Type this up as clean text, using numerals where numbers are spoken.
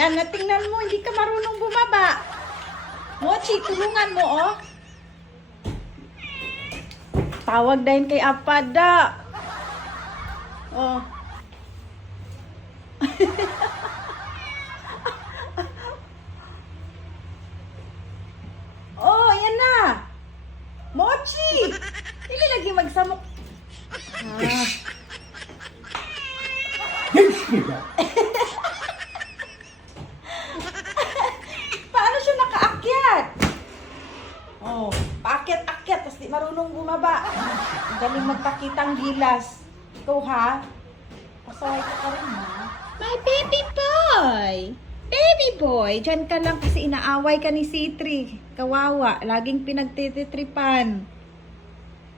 Ayan, natingnan mo, hindi ka marunong bumaba. Mochi, tulungan mo, oh. Tawag din kay Apada. Oh. Oh, ayan na. Mochi! Hindi lagi magsamok. Ah. Paano siya nakaakyat? Oh, paakyat-akyat, tapos di marunong bumaba. Ang galing magpakitang gilas. Ikaw ha? Pasaway ka rin ha? My baby boy! Baby boy! Diyan ka lang kasi inaaway ka ni Citri. Kawawa, laging pinagtititripan.